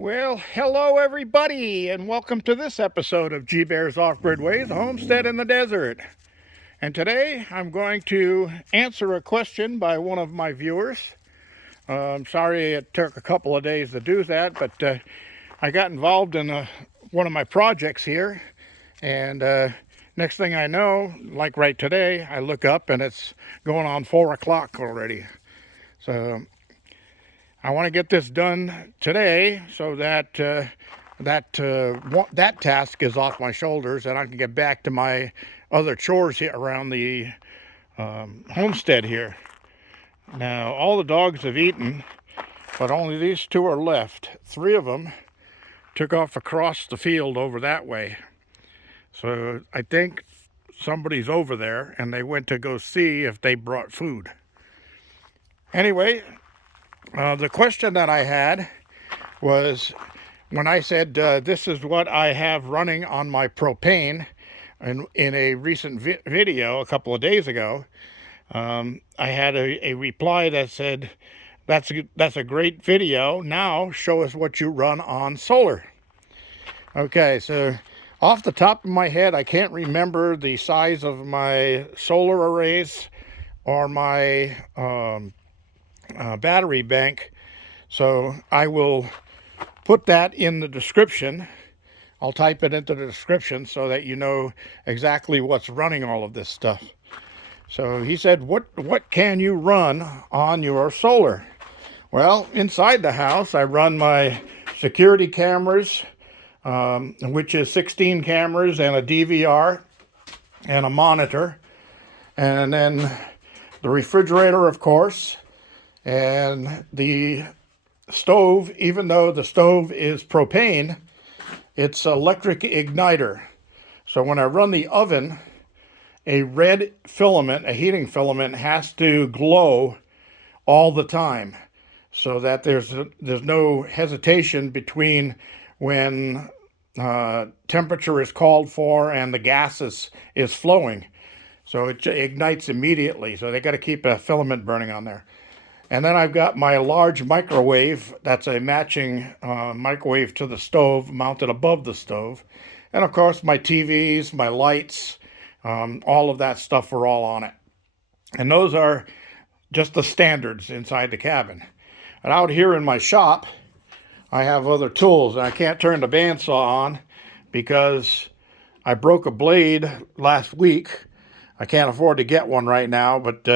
Well, hello everybody, and welcome to this episode of G Bear's Off-Grid Ways, a homestead in the desert. And today I'm going to answer a question by one of my viewers. I'm sorry it took a couple of days to do that, but I got involved in one of my projects here, and next thing I know, like right today, I look up and it's going on 4 o'clock already. So I want to get this done today so that that task is off my shoulders and I can get back to my other chores here around the homestead here. Now, all the dogs have eaten, but only these two are left. 3 of them took off across the field over that way. So I think somebody's over there and they went to go see if they brought food. Anyway, the question that I had was when I said this is what I have running on my propane in a recent video a couple of days ago. I had a reply that said, that's a great video. Now show us what you run on solar. Okay, so off the top of my head, I can't remember the size of my solar arrays or my battery bank, so I will put that in the description. I'll type it into the description so that you know exactly what's running all of this stuff. So he said, what can you run on your solar? Well, inside the house I run my security cameras, which is 16 cameras and a DVR and a monitor, and then the refrigerator, of course, and the stove. Even though the stove is propane, it's electric igniter. So when I run the oven, a red filament, a heating filament, has to glow all the time so that there's no hesitation between when temperature is called for and the gas is flowing. So it ignites immediately. So they got to keep a filament burning on there. And then I've got my large microwave. That's a matching microwave to the stove, mounted above the stove. And of course my TVs, my lights, all of that stuff are all on it. And those are just the standards inside the cabin. And out here in my shop, I have other tools. And I can't turn the bandsaw on because I broke a blade last week. I can't afford to get one right now, but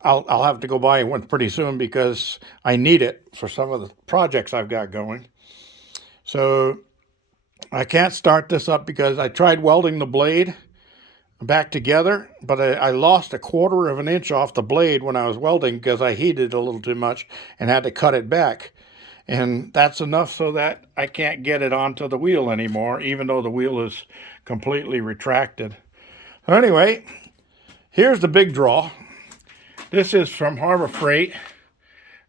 I'll have to go buy one pretty soon because I need it for some of the projects I've got going. So I can't start this up because I tried welding the blade back together, but I lost 1/4 of an inch off the blade when I was welding because I heated a little too much and had to cut it back. And that's enough so that I can't get it onto the wheel anymore, even though the wheel is completely retracted. So anyway, here's the big draw. This is from Harbor Freight.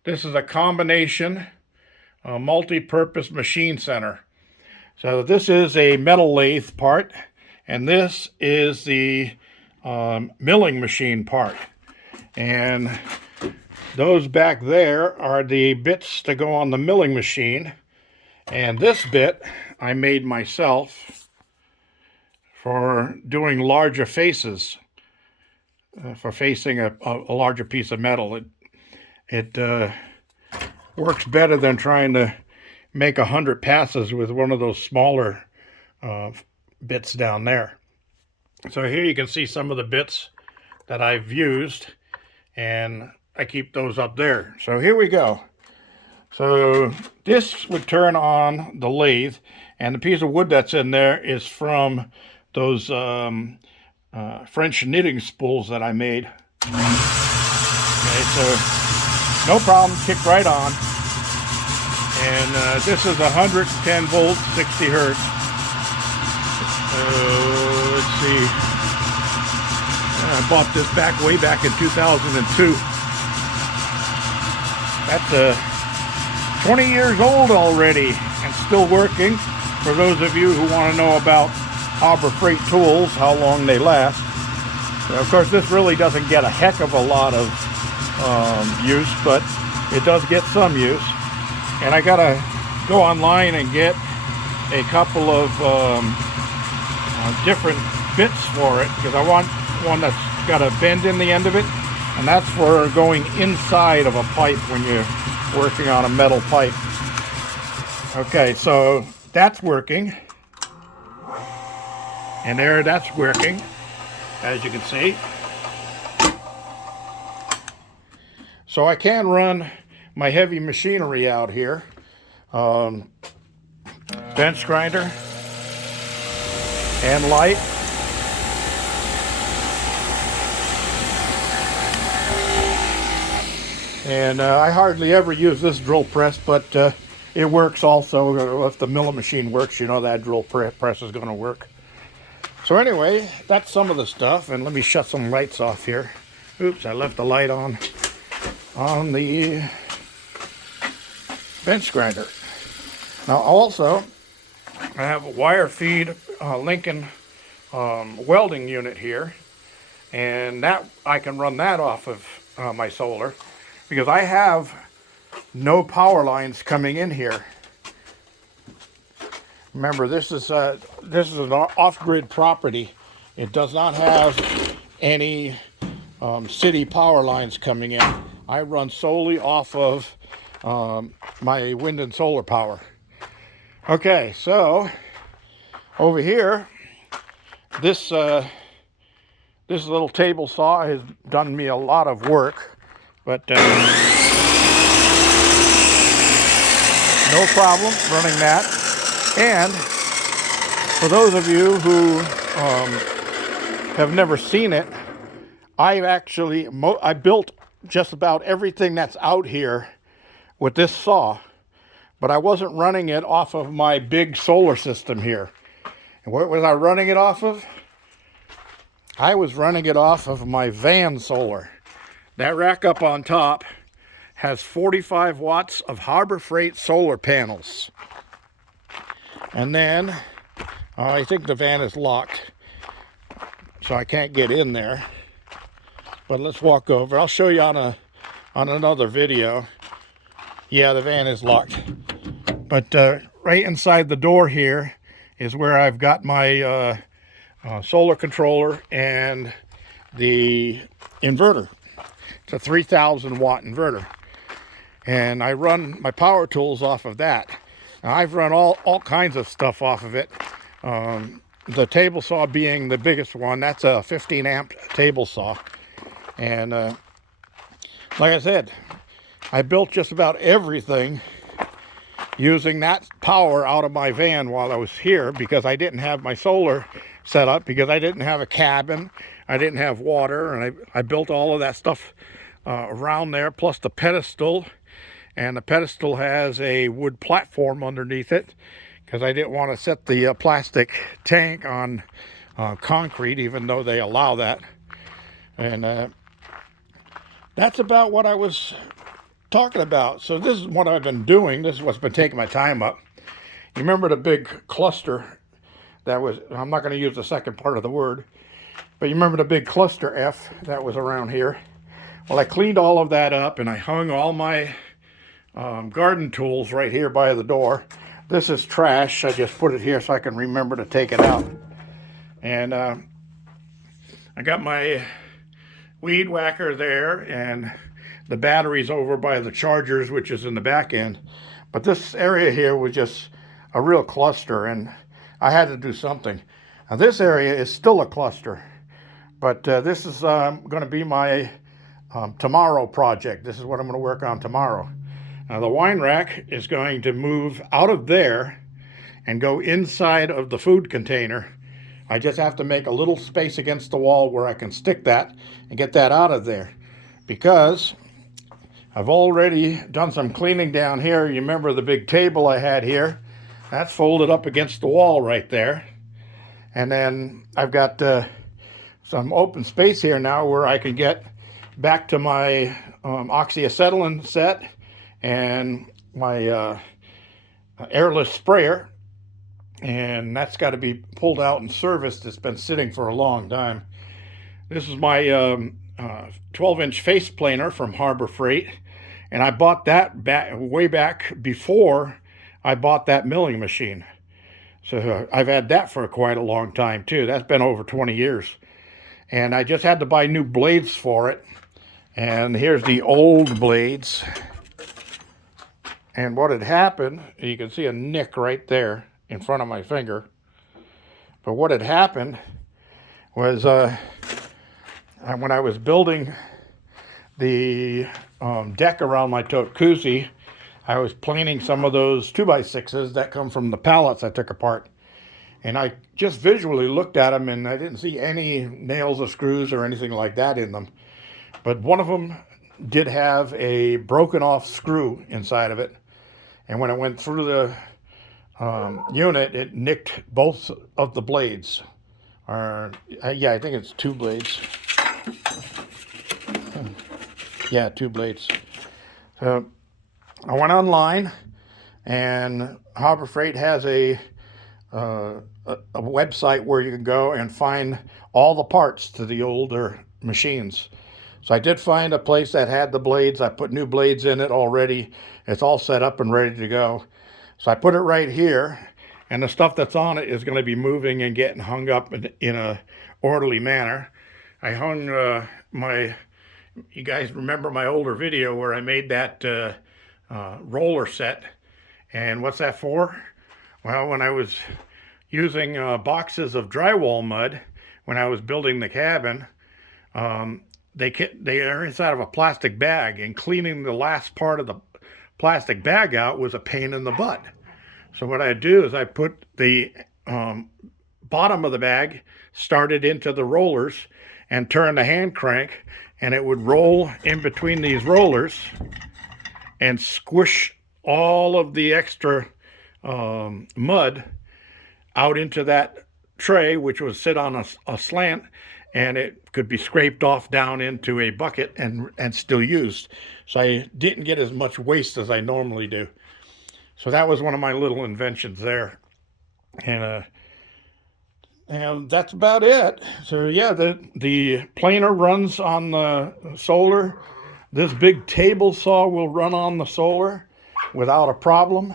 This is a combination multi-purpose machine center. So this is a metal lathe part, and this is the milling machine part. And those back there are the bits to go on the milling machine. And this bit I made myself for doing larger faces. For facing a larger piece of metal. It works better than trying to make 100 passes with one of those smaller bits down there. So here you can see some of the bits that I've used, and I keep those up there. So here we go. So this would turn on the lathe, and the piece of wood that's in there is from those French knitting spools that I made. Okay, so no problem, kick right on. And this is 110 volts, 60 hertz. Let's see. I bought this way back in 2002. That's 20 years old already and still working. For those of you who want to know about Harbor Freight tools, how long they last. Of course, this really doesn't get a heck of a lot of use, but it does get some use. and I gotta go online and get a couple of different bits for it, because I want one that's got a bend in the end of it, and that's for going inside of a pipe when you're working on a metal pipe. Okay, so that's working, and there, that's working, as you can see. So I can run my heavy machinery out here. Bench grinder and light. And I hardly ever use this drill press, but it works also. If the milling machine works, you know that drill press is going to work. So anyway, that's some of the stuff, and let me shut some lights off here. Oops, I left the light on the bench grinder. Now also, I have a wire feed Lincoln welding unit here, and that I can run that off of my solar, because I have no power lines coming in here. Remember, this is an off-grid property. It does not have any city power lines coming in. I run solely off of my wind and solar power. Okay, so over here, this little table saw has done me a lot of work, but no problem running that. And for those of you who have never seen it, I built just about everything that's out here with this saw, but I wasn't running it off of my big solar system here. And what was I running it off of? I was running it off of my van solar. That rack up on top has 45 watts of Harbor Freight solar panels. And then, I think the van is locked, so I can't get in there. But let's walk over. I'll show you on another video. Yeah, the van is locked. But right inside the door here is where I've got my solar controller and the inverter. It's a 3,000 watt inverter. And I run my power tools off of that. Now, I've run all kinds of stuff off of it. The table saw being the biggest one. That's a 15 amp table saw. And like I said, I built just about everything using that power out of my van while I was here, because I didn't have my solar set up, because I didn't have a cabin, I didn't have water, and I built all of that stuff around there, plus the pedestal. And the pedestal has a wood platform underneath it, because I didn't want to set the plastic tank on concrete, even though they allow that. And that's about what I was talking about. So this is what I've been doing. This is what's been taking my time up. You remember the big cluster that was, I'm not going to use the second part of the word, but you remember the big cluster F that was around here? Well, I cleaned all of that up, and I hung all my garden tools right here by the door. This is trash. I just put it here so I can remember to take it out. And I got my weed whacker there, and the batteries over by the chargers, which is in the back end. But this area here was just a real cluster, and I had to do something. Now this area is still a cluster, but this is going to be my tomorrow project. This is what I'm going to work on tomorrow. Now the wine rack is going to move out of there and go inside of the food container. I just have to make a little space against the wall where I can stick that and get that out of there, because I've already done some cleaning down here. You remember the big table I had here? That's folded up against the wall right there. And then I've got some open space here now where I can get back to my oxyacetylene set and my airless sprayer. And that's got to be pulled out and serviced. It's been sitting for a long time. This is my 12-inch face planer from Harbor Freight. And I bought that back way back before I bought that milling machine. So I've had that for quite a long time too. That's been over 20 years. And I just had to buy new blades for it. And here's the old blades. And what had happened, you can see a nick right there in front of my finger. But what had happened was when I was building the deck around my Tokuzzi, I was planing some of those 2x6s that come from the pallets I took apart. And I just visually looked at them and I didn't see any nails or screws or anything like that in them. But one of them did have a broken off screw inside of it. And when it went through the unit, it nicked both of the blades. Yeah, I think it's 2 blades. Yeah, 2 blades. So I went online, and Harbor Freight has a website where you can go and find all the parts to the older machines. So I did find a place that had the blades. I put new blades in it already. It's all set up and ready to go. So I put it right here, and the stuff that's on it is going to be moving and getting hung up in a orderly manner. I hung you guys remember my older video where I made that roller set. And what's that for? Well, when I was using boxes of drywall mud, when I was building the cabin, they are inside of a plastic bag, and cleaning the last part of the plastic bag out was a pain in the butt. So what I do is I put the bottom of the bag started into the rollers and turn the hand crank, and it would roll in between these rollers and squish all of the extra mud out into that tray, which would sit on a slant, and it could be scraped off down into a bucket and still used. So I didn't get as much waste as I normally do. So that was one of my little inventions there. And that's about it. So yeah, the planer runs on the solar. This big table saw will run on the solar without a problem.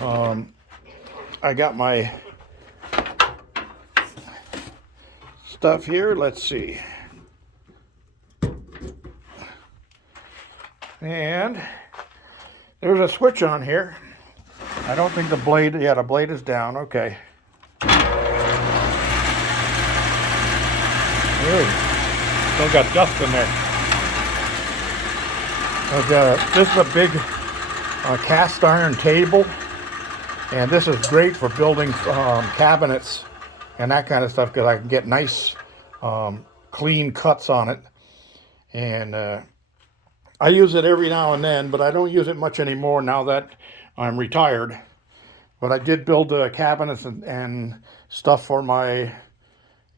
I got my stuff here. Let's see. And there's a switch on here. I don't think the blade, yeah, the blade is down. Okay. Hey, still got dust in there. This is a big cast iron table, and this is great for building cabinets and that kind of stuff, because I can get nice clean cuts on it. And I use it every now and then, but I don't use it much anymore now that I'm retired. But I did build cabinets and stuff for my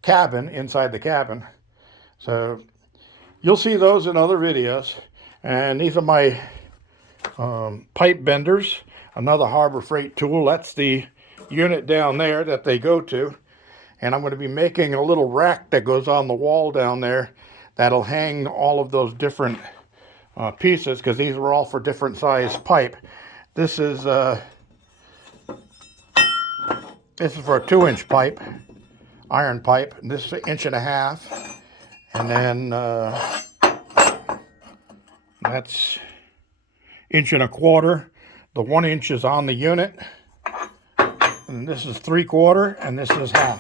cabin, inside the cabin. So you'll see those in other videos. And these are my pipe benders, another Harbor Freight tool. That's the unit down there that they go to. And I'm going to be making a little rack that goes on the wall down there that'll hang all of those different pieces, because these are all for different size pipe. This is for a 2-inch pipe, iron pipe, and this is 1.5 inches. And then that's 1.25 inches. The 1 inch is on the unit. And this is 3/4, and this is 1/2.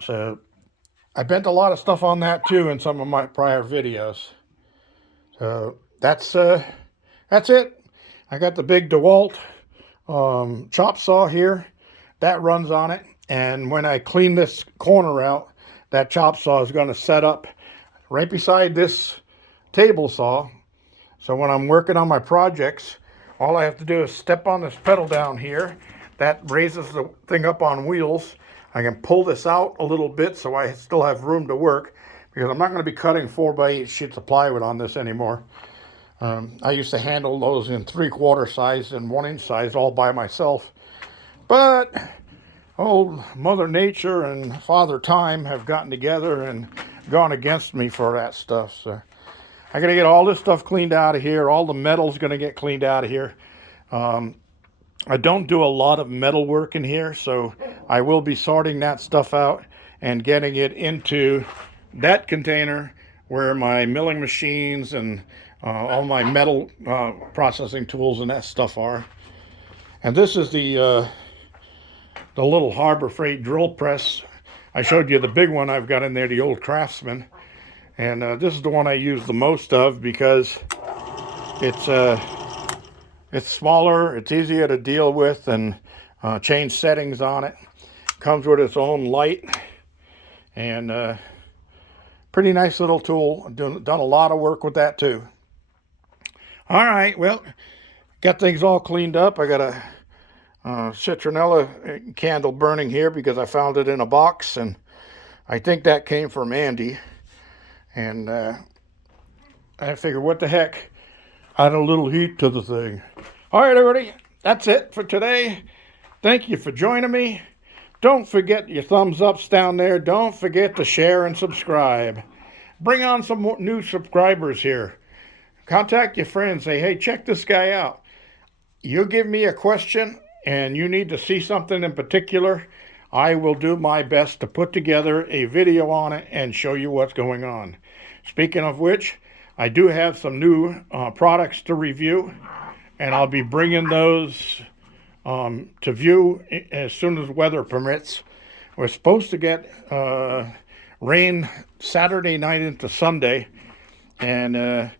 So I bent a lot of stuff on that too in some of my prior videos. So that's it. I got the big DeWalt chop saw here. That runs on it. And when I clean this corner out, that chop saw is going to set up right beside this table saw. So when I'm working on my projects, all I have to do is step on this pedal down here. That raises the thing up on wheels. I can pull this out a little bit so I still have room to work, because I'm not going to be cutting 4x8 sheets of plywood on this anymore. I used to handle those in 3/4 size and 1 inch size all by myself. But old Mother Nature and Father Time have gotten together and gone against me for that stuff. So I got to get all this stuff cleaned out of here. All the metal's going to get cleaned out of here. I don't do a lot of metal work in here, so I will be sorting that stuff out and getting it into that container where my milling machines and all my metal processing tools and that stuff are. And this is the little Harbor Freight drill press. I showed you the big one I've got in there, the old Craftsman. And this is the one I use the most of because it's smaller, it's easier to deal with, and change settings on it. Comes with its own light, and pretty nice little tool. Done a lot of work with that too. All right, well, got things all cleaned up. I got a citronella candle burning here because I found it in a box, and I think that came from Andy. And I figured, what the heck, add a little heat to the thing. All right, everybody, that's it for today. Thank you for joining me. Don't forget your thumbs ups down there. Don't forget to share and subscribe. Bring on some more new subscribers here. Contact your friends. Say, hey, check this guy out. You give me a question and you need to see something in particular, I will do my best to put together a video on it and show you what's going on. Speaking of which, I do have some new products to review, and I'll be bringing those to view as soon as weather permits. We're supposed to get rain Saturday night into Sunday, and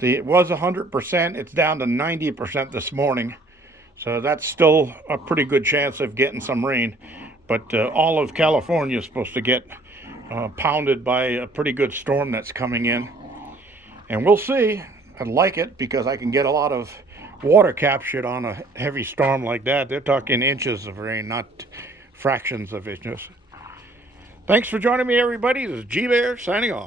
it was 100%. It's down to 90% this morning, so that's still a pretty good chance of getting some rain. But all of California is supposed to get pounded by a pretty good storm that's coming in. And we'll see. I'd like it because I can get a lot of water captured on a heavy storm like that. They're talking inches of rain, not fractions of inches. Thanks for joining me, everybody. This is G Bear signing off.